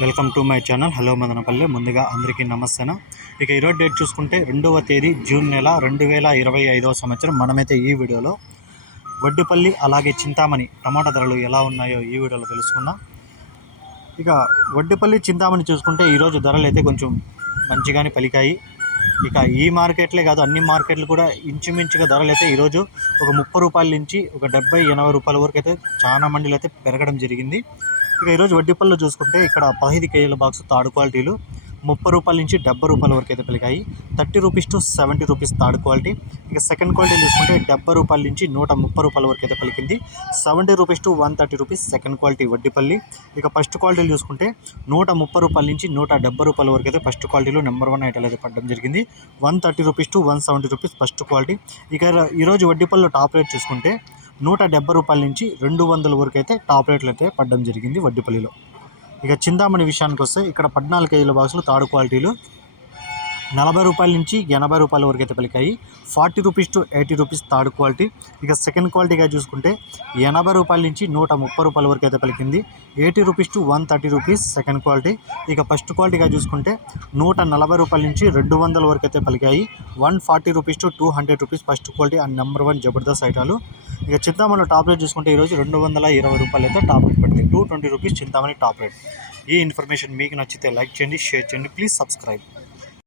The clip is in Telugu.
Welcome to my channel. Hello Madanapalli. ముందుగా అందరికీ నమస్తేనా. ఇక ఈరోజు డేట్ చూసుకుంటే రెండవ తేదీ జూన్ నెల రెండు వేల ఇరవై ఐదవ సంవత్సరం. మనమైతే ఈ వీడియోలో వడ్డుపల్లి అలాగే చింతామణి టమాటా ధరలు ఎలా ఉన్నాయో ఈ వీడియోలో తెలుసుకుందాం. ఇక వడ్డుపల్లి చింతామణి చూసుకుంటే ఈరోజు ధరలు అయితే కొంచెం మంచిగానే పలికాయి. ఇక ఈ మార్కెట్లే కాదు అన్ని మార్కెట్లు కూడా ఇంచుమించుగా ధరలు అయితే ఈరోజు ఒక ముప్పై రూపాయల నుంచి ఒక డెబ్బై ఎనభై రూపాయల వరకు అయితే చాలా మండీలు అయితే పెరగడం జరిగింది. ఇక ఈరోజు వడ్డీపల్లిలో చూసుకుంటే ఇక్కడ పదహైదు కేజీల బాక్స్ తాడు క్వాలిటీలు ముప్పై రూపాయల నుంచి డెబ్బై రూపాయల వరకు అయితే పలికాయి thirty rupees to seventy rupees third quality. ఇక సెకండ్ క్వాలిటీ చూసుకుంటే డెబ్బై రూపాయల నుంచి నూట ముప్పై రూపాయల వరకు అయితే పలికింది. Seventy rupees to one thirty rupees second quality Vaddipalli. ఇక ఫస్ట్ క్వాలిటీలు చూసుకుంటే నూట ముప్పై రూపాయల నుంచి నూట డెబ్బై రూపాయల వరకు అయితే ఫస్ట్ క్వాలిటీలో నెంబర్ వన్ ఐటల్ అయితే పడడం జరిగింది. One thirty rupees to one seventy rupees first quality. ఇక ఈరోజు వడ్డీపల్లిలో టాప్ రేట్ చూసుకుంటే నూట డెబ్బై రూపాయల నుంచి రెండు వందల వరకు అయితే టాప్ రేట్లు అయితే పడడం జరిగింది వడ్డీపల్లిలో. ఇక చింతామణి విషయానికి వస్తే ఇక్కడ పద్నాలుగు కేజీల బాక్సులు తాడు క్వాలిటీలు. నలభై రూపాయల నుంచి ఎనభై రూపాయల వరకు అయితే పలికాయి. Forty rupees to eighty rupees third quality. ఇక సెకండ్ క్వాలిటీగా చూసుకుంటే ఎనభై రూపాయల నుంచి నూట ముప్పై రూపాయల వరకు అయితే పలికింది. Eighty rupees to one thirty rupees second quality. ఇక ఫస్ట్ క్వాలిటీగా చూసుకుంటే నూట నలభై రూపాయల నుంచి రెండు వందల వరకు అయితే పలికాయి. One forty rupees to two hundred rupees first quality and number one Jabardasth ఐటాలు. ఇక చింతామణి టాప్ రేట్ చూసుకుంటే ఈరోజు రెండు వందల ఇరవై రూపాయలు అయితే టాప్ రేట్ పడింది. Two twenty rupees Chintamani top rate. ఈ ఇన్ఫర్మేషన్ మీకు నచ్చితే లైక్ చేయండి షేర్ చేయండి ప్లీజ్ సబ్స్క్రైబ్.